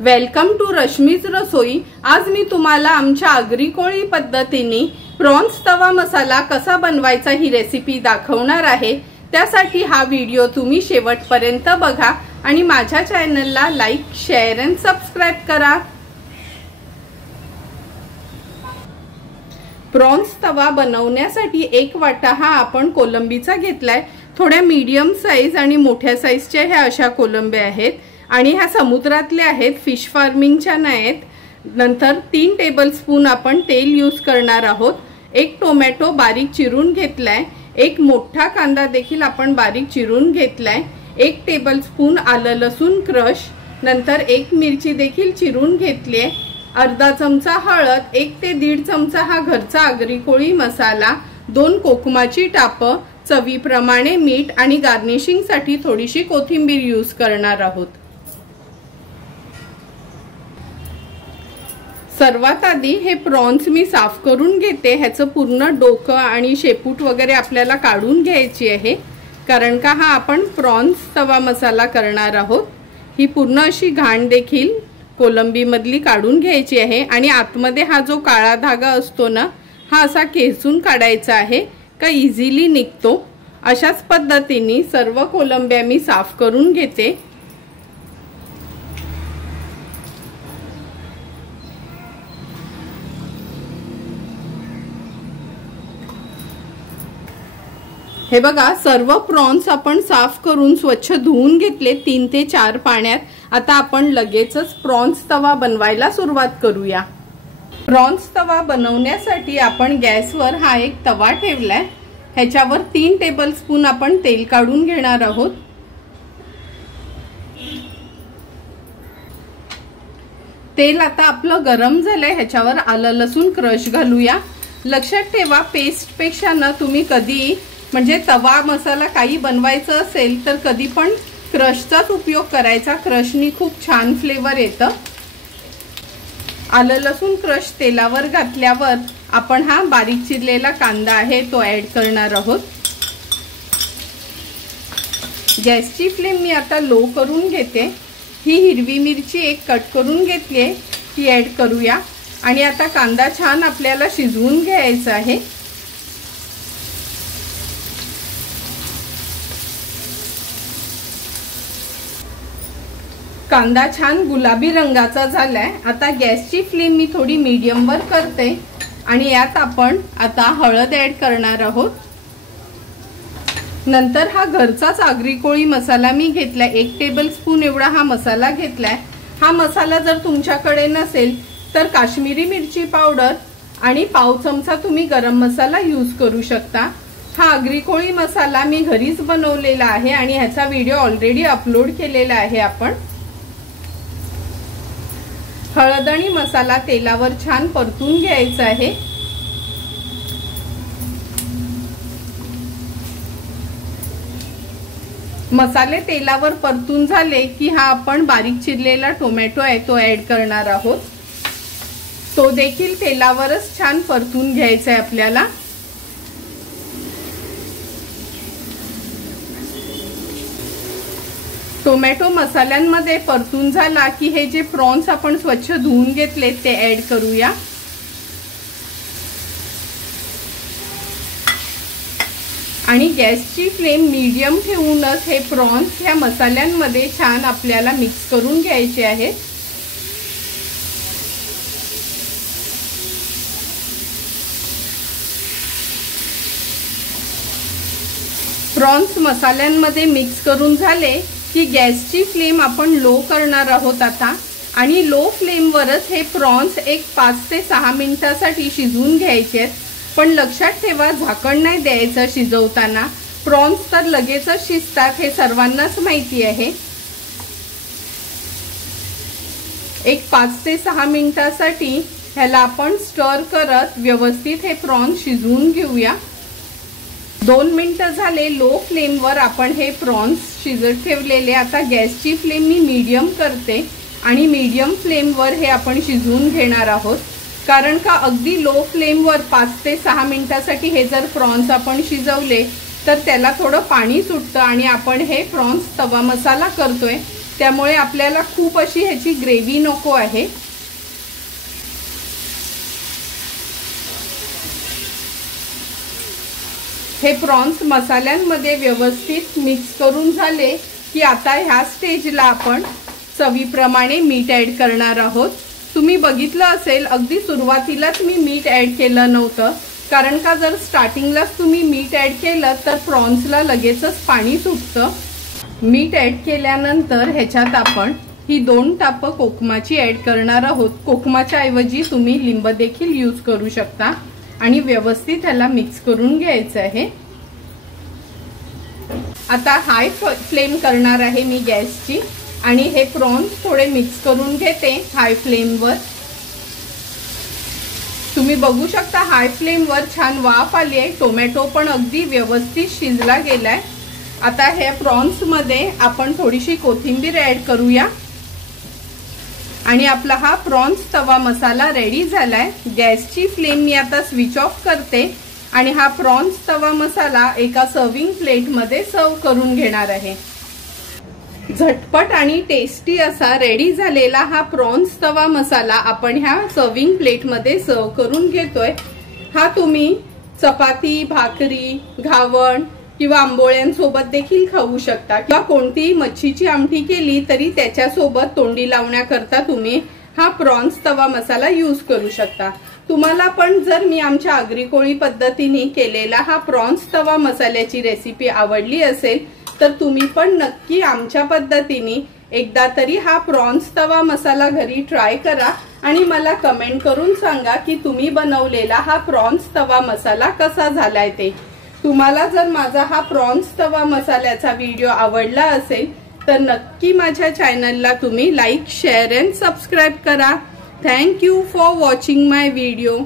Welcome to Rashmi's रसोई। आज मी तुम्हाला आमच्या आगरी कोळी पद्धतीने प्रॉन्स तवा मसाला कसा बनवायचा ही रेसिपी दाखवणार आहे। त्यासाठी हा व्हिडिओ तुम्ही शेवटपर्यंत बघा आणि माझ्या चॅनलला लाईक, शेअर आणि सबस्क्राइब करा। प्रॉन्स तवा बनवण्यासाठी एक वाटा हा आपण कोलंबीचा घेतलाय। थोड्या मीडियम साइज आणि मोठ्या साइजच्या ह्या अशा कोलंब्या आहेत आणि ह्या समुद्रातले आहेत, फिश फार्मिंगच्या नाहीत। नंतर 3 टेबलस्पून आपण तेल यूज करणार आहोत। एक टोमॅटो बारीक चिरून घेतलाय, एक मोठा कांदा देखील आपण बारीक चिरून घेतलाय, 1 टेबलस्पून आलं लसूण क्रश, नंतर 1 मिरची देखील चिरून घेतली आहे, अर्धा चमचा हळद, 1 ते 1.5 चमचा हा घरचा आगरी कोळी मसाला, 2 कोकमाची टाप, चवीप्रमाणे मीठ आणि गार्निशिंग साठी थोडीशी कोथिंबीर यूज करणार आहोत। सर्वात आधी हे प्रॉन्स मी साफ करून घेते। ह्याचं पूर्ण डोकं आणि शेपूट वगैरे आपल्याला काढून घ्यायची आहे, कारण का हा आपण प्रॉन्स तवा मसाला करणार आहोत। ही पूर्ण अशी घाण देखील कोलंबी मधली काढून घ्यायची आहे आणि आतमध्ये हा जो काळा धागा असतो ना, हा असा खेचून काढायचा आहे का इझिली निघतो। अशाच पद्धतीने सर्व कोलंब्या मी साफ करून घेते। हे बघा, सर्व प्रॉन्स आपण साफ करून स्वच्छ धुवून घेतले 3 ते 4 पाण्यात। आता आपण लगेचच प्रॉन्स तवा बनवायला सुरुवात करूया। प्रॉन्स तवा बनवण्यासाठी आपण गॅसवर हा एक तवा ठेवलाय। ह्याच्यावर 3 टेबलस्पून आपण तेल काढून घेणार आहोत। तेल आता आपलं गरम झालंय, ह्याच्यावर आलं लसूण क्रश घालूया। लक्षात ठेवा, पेस्ट पेक्षा ना तुम्ही कधी म्हणजे तवा मसाला काही बनवायचं असेल तर कधी पण क्रशचाच उपयोग करायचा। क्रशनी खूप छान फ्लेवर येतं। आलं लसूण क्रश तेलावर घातल्यावर आपण हा बारीक चिरलेला कांदा आहे तो ऍड करणार आहोत। गॅसची फ्लेम मी आता लो करून घेते। ही हिरवी मिरची एक कट करून घेतली आहे, ती ऍड करूया आणि आता कांदा छान आपल्याला शिजवून घ्यायचा आहे। कांदा छान गुलाबी रंगाचा झालाय। आता गॅसची फ्लेम मी थोडी मीडियम वर करते आणि यात आपण आता हळद ऍड करणार आहोत। नंतर हा घरचाच आगरी कोळी मसाला मी घेतलाय, 1 टेबलस्पून एवढा हा मसाला घेतलाय। हा मसाला जर तुमच्याकडे नसेल तर काश्मीरी मिरची पावडर आणि पाव चमचा तुम्ही गरम मसाला यूज करू शकता। हा आगरी कोळी मसाला मी घरीच बनवलेला आहे आणि ह्याचा व्हिडिओ ऑलरेडी अपलोड केलेला आहे आपण। हळद आणि मसाला तेलावर छान परतून घ्यायचा आहे। मसाले तेलावर परतून झाले की हा आपण बारीक चिरलेला टोमॅटो आहे तो ऍड करणार आहोत। तो देखील तेलावरच छान परतून घ्यायचा आहे आपल्याला। टोमॅटो मसाल्यांमध्ये परतून झाला की हे जे प्रॉन्स आपण स्वच्छ धुवून घेतले ते ऍड करूया। आणि गॅसची फ्लेम मीडियम ठेवूनच हे प्रॉन्स ह्या मसाल्यांमध्ये छान आपल्याला मिक्स करून घ्यायचे आहेत। प्रॉन्स मसाल्यांमध्ये मिक्स करून झाले की गॅसची फ्लेम आपण लो करणार आहोत आता आणि लो फ्लेमवरच हे प्रॉन्स एक 5 ते 6 मिनिटांसाठी शिजवून घ्यायचे आहेत। पण लक्षात ठेवा, झाकण नाही द्यायचं शिजवताना। प्रॉन्स तर लगेचच शिजतात, हे सर्वांनाच माहिती आहे। एक 5 ते 6 मिनिटांसाठी ह्याला आपण स्टर करत व्यवस्थित हे प्रॉन्स शिजवून घेऊया। 2 मिनिटं झाले, लो फ्लेमवर आपण हे प्रॉन्स शिजत ठेवलेले। आता गॅसची फ्लेम मी मीडियम करते आणि मीडियम फ्लेमवर हे आपण शिजवून घेणार आहोत, कारण का अगदी लो फ्लेमवर 5 ते 6 मिनिटांसाठी हे जर प्रॉन्स आपण शिजवले तर त्याला थोडं पाणी सुटतं आणि आपण हे प्रॉन्स तवा मसाला करतोय त्यामुळे आपल्याला खूप अशी ह्याची ग्रेव्ही नको आहे। हे प्रॉन्स मसाल्यांमध्ये व्यवस्थित मिक्स करून झाले की आता ह्या स्टेजला आपण चवीप्रमाणे मीठ ऍड करणार आहोत। तुम्ही बघितलं असेल अगदी सुरुवातीलाच मी मीठ ऍड केलं नव्हतं, कारण का जर स्टार्टिंगलाच तुम्ही मीठ ऍड केलं तर प्रॉन्सला लगेचच पाणी सुटतं। मीठ ऍड केल्यानंतर ह्याच्यात आपण ही 2 टापं कोकमाची ऍड करणार आहोत। कोकमाच्या ऐवजी तुम्ही लिंब देखील यूज करू शकता आणि व्यवस्थित ह्याला मिक्स करून घ्यायचं आहे। आता हाय फ्लेम करणार आहे मी गॅसची आणि हे प्रॉन्स थोडे मिक्स करून घेते हाय फ्लेमवर। तुम्ही बघू शकता हाय फ्लेमवर छान वाफ आली आहे, टोमॅटो पण अगदी व्यवस्थित शिजला गेलाय। आता हे प्रॉन्स मध्ये आपण थोडीशी कोथिंबीर ऍड करूया आणि आपला हा प्रॉन्स तवा मसाला रेडी झालाय। गॅसची फ्लेम मी आता स्विच ऑफ करते आणि हा प्रॉन्स तवा मसाला एका सर्विंग प्लेट मध्ये सर्व करून घेणार आहे। झटपट आणि टेस्टी असा रेडी झालेला हा प्रॉन्स तवा मसाला आपण ह्या सर्विंग प्लेट मध्ये सर्व करून घेतोय। हा तुम्ही चपाती, भाकरी, घावण किंवा आंबोळ्यांसोबत देखील खाऊ शकता किंवा कोणतीही मच्छीची आमटी केली तरी त्याच्यासोबत तोंडी लावण्याकरता तुम्ही हा प्रॉन्स तवा मसाला यूज करू शकता। तुम्हाला पण जर मी आमच्या आगरी कोळी पद्धतीने केलेला हा प्रॉन्स तवा मसाल्याची रेसिपी आवडली असेल तर तुम्ही पण नक्की आमच्या पद्धतीने एकदा तरी हा प्रॉन्स तवा मसाला घरी ट्राय करा आणि मला कमेंट करून सांगा की तुम्ही बनवलेला हा प्रॉन्स तवा मसाला कसा झालाय ते। तुम्हाला जर माझा हा प्रॉन्स तवा मसाल्याचा व्हिडिओ आवडला असेल तर नक्की माझ्या चॅनलला तुम्ही लाईक, शेअर अँड सबस्क्राईब करा। Thank you for watching my video.